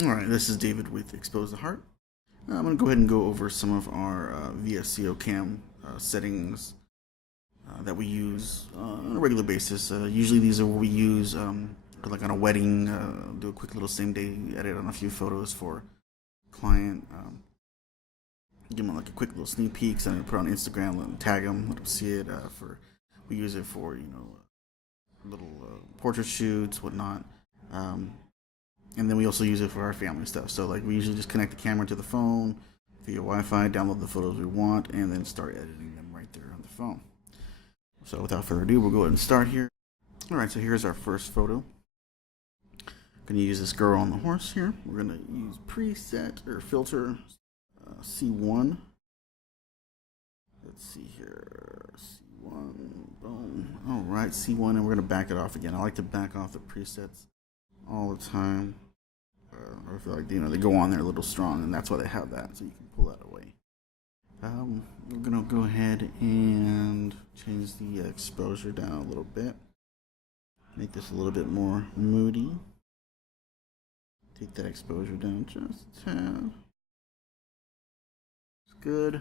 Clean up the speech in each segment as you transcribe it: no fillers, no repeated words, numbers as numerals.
Alright, this is David with Expose the Heart. I'm going to go ahead and go over some of our VSCO Cam settings that we use on a regular basis. Usually these are what we use like on a wedding, do a quick little same day edit on a few photos for client. Give them like a quick little sneak peek, and then put it on Instagram, let them tag them, let them see it. We use it for little portrait shoots, whatnot. Um, and then we also use it for our family stuff. So like we usually just connect the camera to the phone via Wi-Fi, download the photos we want, and then start editing them right there on the phone. So without further ado, we'll go ahead and start here. All right, so here's our first photo. Going to use this girl on the horse here. We're going to use preset or filter C1. Let's see here, C1. Boom. All right, C1, and we're going to back it off again. I like to back off the presets all the time. I feel like they go on there a little strong, and that's why they have that, so you can pull that away. We're gonna go ahead and change the exposure down a little bit. Make this a little bit more moody. Take that exposure down just a tad. It's good.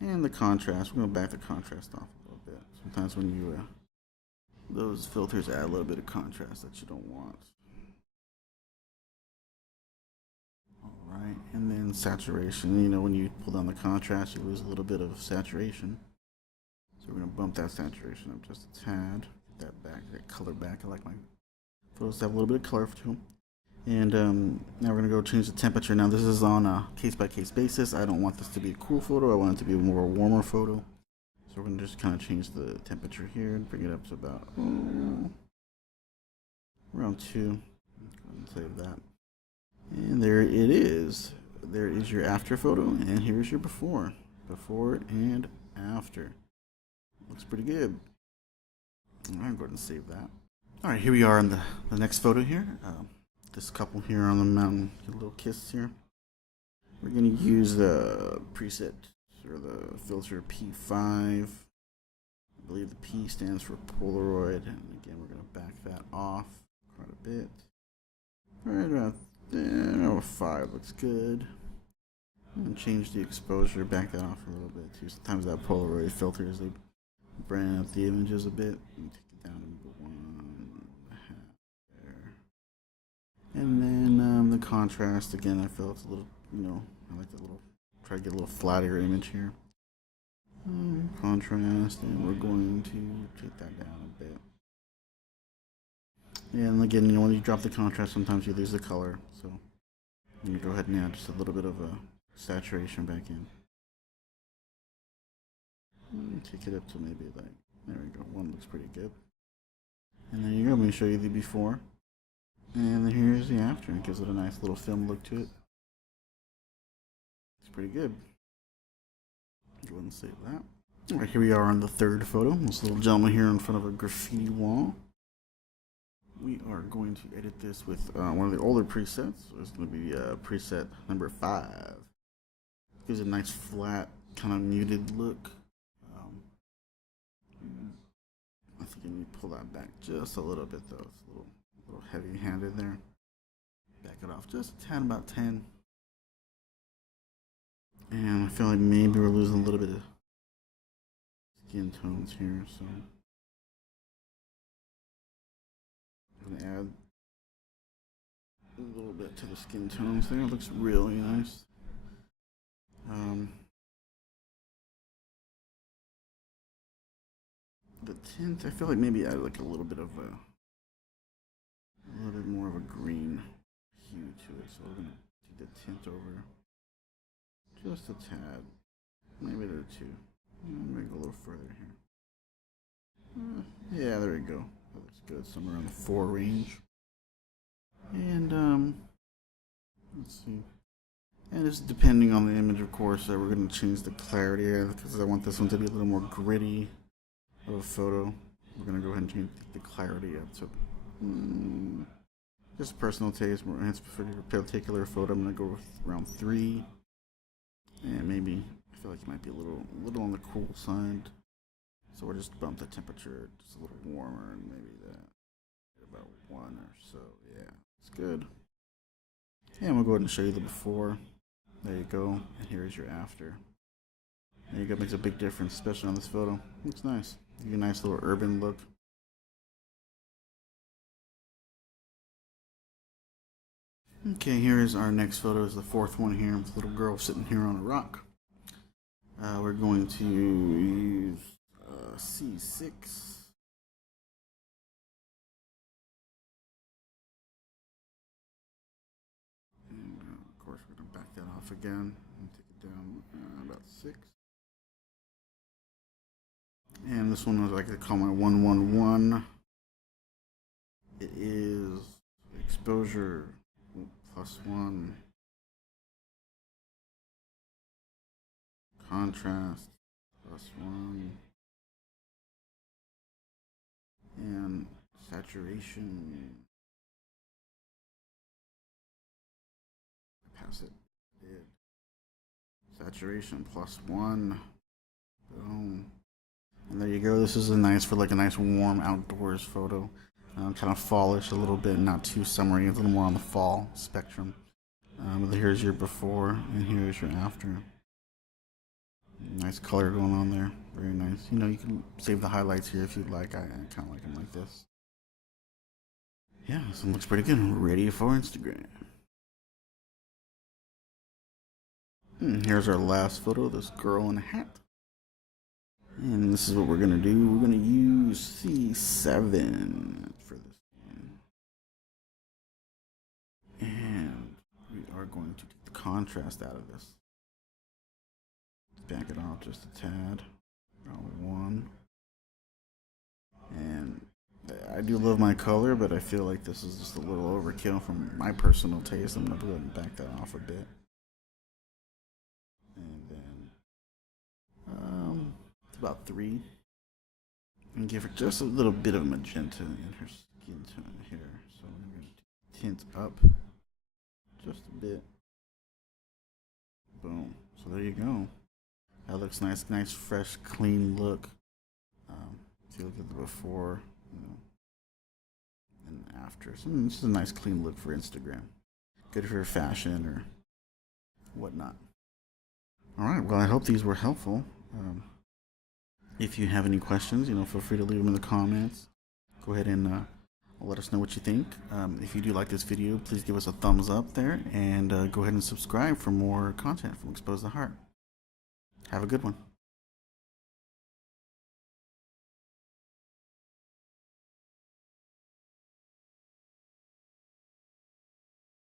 And the contrast, we're gonna back the contrast off a little bit. Sometimes when you those filters add a little bit of contrast that you don't want. Right, and then saturation. When you pull down the contrast, you lose a little bit of saturation. So we're gonna bump that saturation up just a tad. Get that back, that color back. I like my photos to have a little bit of color to them. And now we're gonna go change the temperature. Now this is on a case-by-case basis. I don't want this to be a cool photo. I want it to be a more warmer photo. So we're gonna just kind of change the temperature here and bring it up to about around 2. Go ahead and save that. And there it is. There is your after photo, and here's your before. Before and after. Looks pretty good. I'm going to save that. Alright, here we are in the next photo here. This couple here on the mountain. Get a little kiss here. We're going to use the preset, or the filter P5. I believe the P stands for Polaroid. And again, we're going to back that off quite a bit. Right around there, 5 looks good. And change the exposure, back that off a little bit too. Sometimes that Polaroid filters, they brand up the images a bit. And take it down to 1.5 there. And then the contrast, again, I feel it's a little, I like to try to get a little flatter image here. Contrast, and we're going to take that down a bit. Yeah, and again, when you drop the contrast, sometimes you lose the color. So I'm going to go ahead and add just a little bit of a saturation back in. Take it up to maybe like, there we go, 1 looks pretty good. And there you go, I'm going to show you the before. And then here's the after. It gives it a nice little film look to it. It's pretty good. Go ahead and save that. Alright, here we are on the third photo. This little gentleman here in front of a graffiti wall. We are going to edit this with one of the older presets. So it's going to be preset number 5. Gives a nice flat, kind of muted look. I think I need to pull that back just a little bit though. It's a little heavy-handed there. Back it off just a tad, about 10. And I feel like maybe we're losing a little bit of skin tones here, so I'm gonna add a little bit to the skin tones there. It looks really nice. The tint, I feel like maybe add like a little bit more of a green hue to it. So we're gonna take the tint over just a tad, maybe there 2. I'm gonna go a little further here. Yeah, there we go. That looks good. Somewhere around the 4 range. And let's see. And it's depending on the image, of course. We're going to change the clarity because I want this one to be a little more gritty of a photo. We're going to go ahead and change the clarity up to just personal taste. For a particular photo, I'm going to go with around 3. And maybe I feel like it might be a little on the cool side. So we'll just bump the temperature just a little warmer, and maybe that about 1 or so. Yeah, it's good. Yeah, I'll go ahead and show you the before. There you go. And here's your after. There you go. Makes a big difference, especially on this photo. Looks nice. Give you a nice little urban look. Okay, here is our next photo. Is the fourth one here with a little girl sitting here on a rock. We're going to use C6. And of course, we're going to back that off again and take it down about 6. And this one was like to call my 111. It is exposure +1, contrast +1, and saturation. Pass it. Saturation +1. Boom. And there you go. This is a nice for like a nice warm outdoors photo. Kind of fallish a little bit, not too summery, a little more on the fall spectrum. Here's your before and here's your after. Nice color going on there. Very nice. You know, you can save the highlights here if you'd like. I kind of like them like this. Yeah, this one looks pretty good. Ready for Instagram. Here's our last photo. This girl in a hat. And this is what we're gonna do. We're gonna use C7 for this one. And we are going to take the contrast out of this. Back it off just a tad. Probably 1. And I do love my color, but I feel like this is just a little overkill from my personal taste. I'm gonna go ahead and back that off a bit. And then about 3, and give her just a little bit of magenta in her skin tone here. So I'm going to tint up just a bit. Boom. So there you go. That looks nice, nice, fresh, clean look. If you look at the before, and after, so this is a nice, clean look for Instagram. Good for fashion or whatnot. All right. Well, I hope these were helpful. If you have any questions, feel free to leave them in the comments. Go ahead and let us know what you think. If you do like this video, please give us a thumbs up there, and go ahead and subscribe for more content from Expose the Heart. Have a good one.